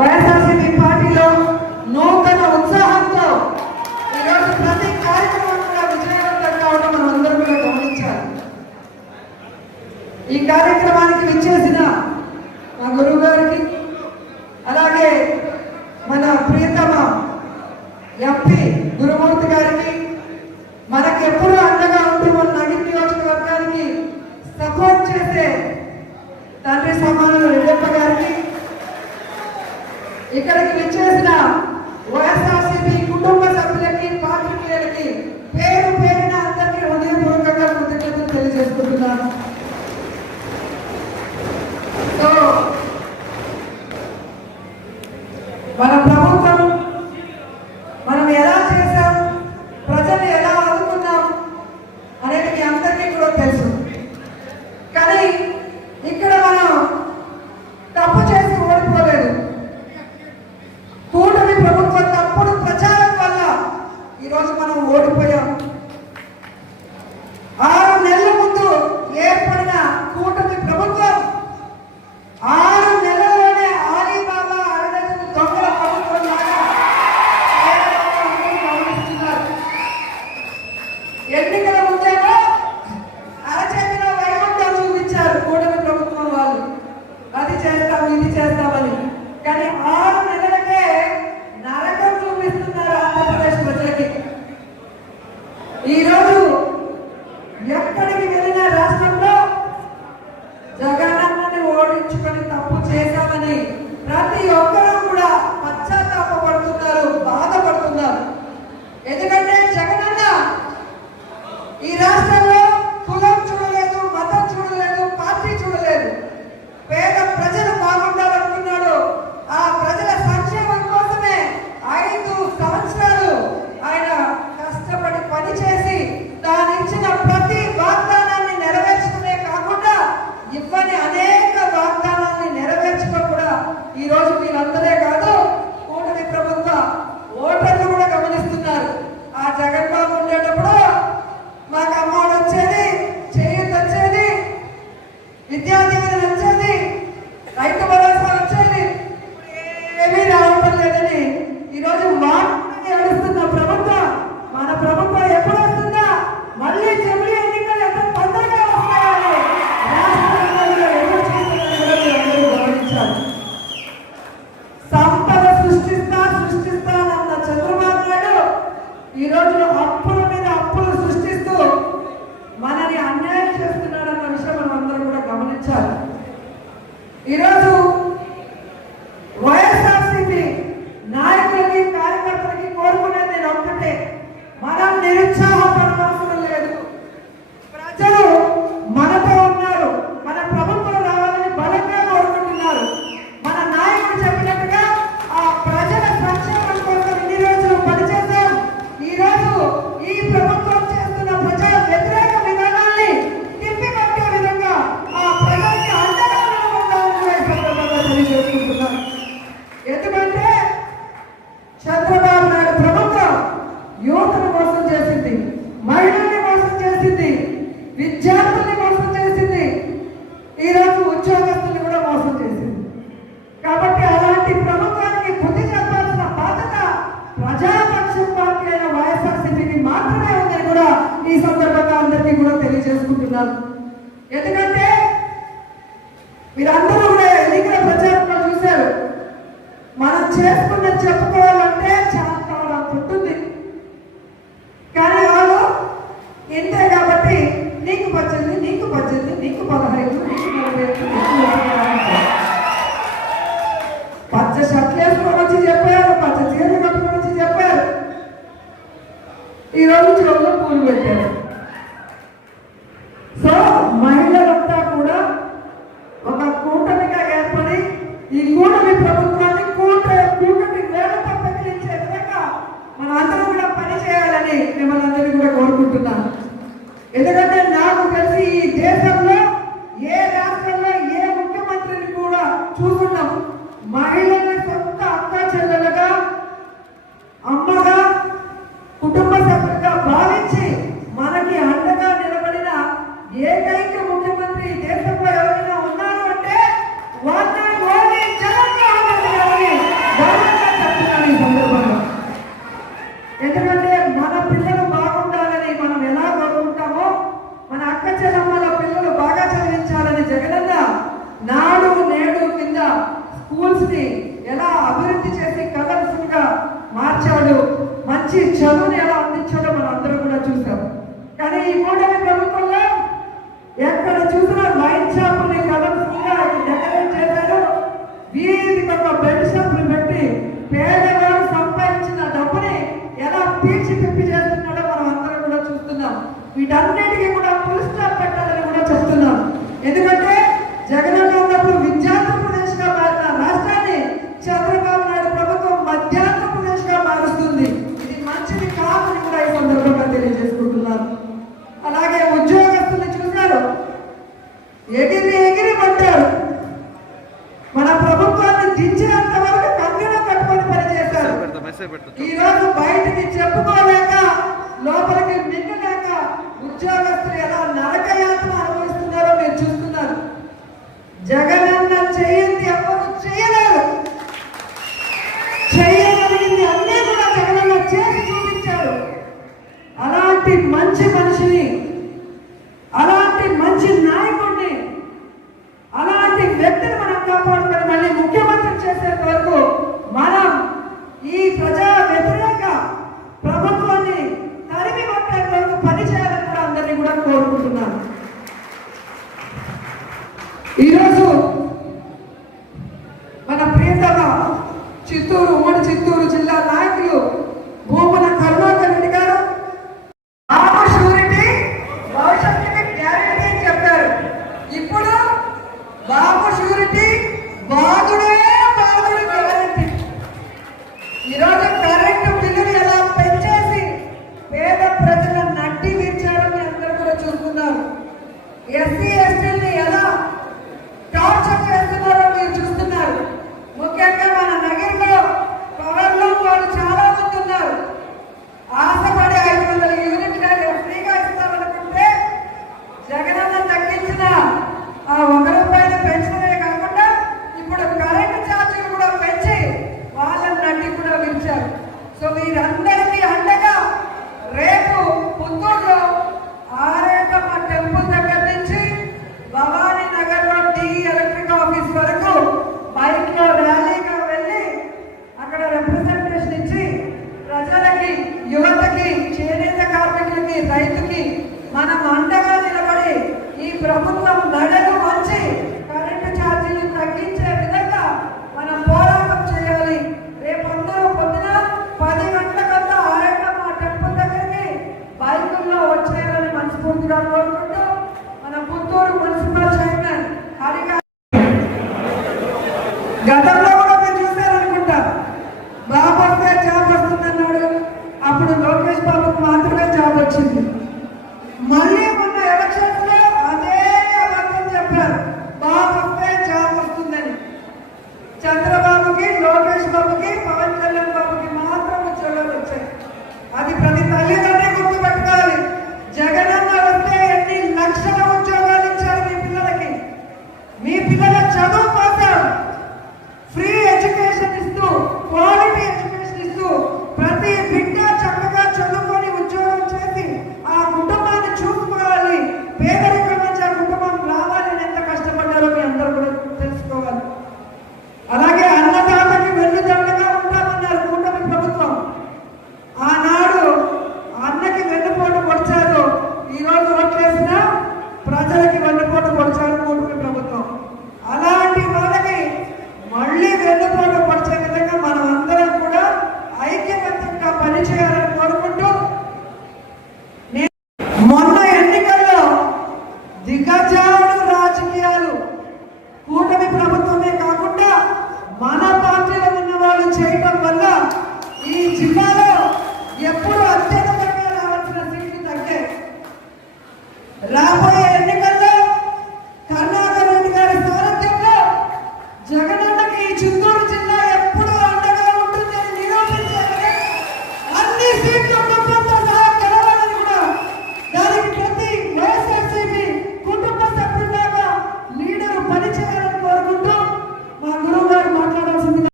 వైఎస్ఆర్సీపీ పార్టీలో నూతన ఉత్సాహంతో ఈరోజు కార్యక్రమం కూడా విజయవంతం కావడం కూడా గమనించాలి. ఈ కార్యక్రమానికి విచ్చేసిన మా గురువు గారికి అలాగే మన ప్రియతమ ఎంపీ గురుమూర్తి గారికి మనకి ఎప్పుడు అండగా ఉంటూ మన నగిరి నియోజకవర్గానికి సపోర్ట్ చేసే తండ్రి సమానులు రెడ్డప్ప గారికి ఇక్కడికి వచ్చేసిన వైఎస్ఆర్ ఈ రోజున అప్పుల మీద అప్పులు సృష్టిస్తూ మనని అన్యాయం చేస్తున్నాడు అన్న విషయం మనం అందరం కూడా గమనించాలి. ఈరోజు వైఎస్ఆర్సీపీ నాయకులకి కార్యకర్తలకి కోరుకునేది నేను ఒక్కటే. మనం నిరుత్సాహపడవలసిన లేదు. ప్రజలు para మంచి చదువుని ఎలా అందించాడో మనం అందరం కూడా చూసాం కానీ ఈ మూడవ ప్రభుత్వంలో ఎక్కడ చూసినా లైన్ షాపుని కలర్ఫుల్గా డెకరేట్ చేశారు. వీరి తమ బెడ్ షాపులు పెట్టి పేదవారు సంపాదించిన డబ్బుని ఎలా తీర్చి తిప్పి చేస్తున్నాడో మనం అందరం కూడా చూస్తున్నాం. వీటన్నిటికీ కూడా పులిస్టాప్ పెట్టాలని కూడా చెప్తున్నాం. ఎందుకంటే జగన్ Everton. మీరందరికీ అండగా రేపు పుత్తూరులో ఆరేటమ్మ టెంపుల్ దగ్గర నుంచి భవానీ నగర్లో డి ఎలక్ట్రిక్ ఆఫీస్ వరకు బైక్లో ర్యాలీగా వెళ్ళి అక్కడ రిప్రజెంటేషన్ ఇచ్చి ప్రజలకి యువతకి చేనేత కార్మికులకి రైతుకి మనం అండగా నిలబడి ఈ ప్రభుత్వం మెడలు మంచి గవర్నమెంట్ మన పుత్తూరు మున్సిపల్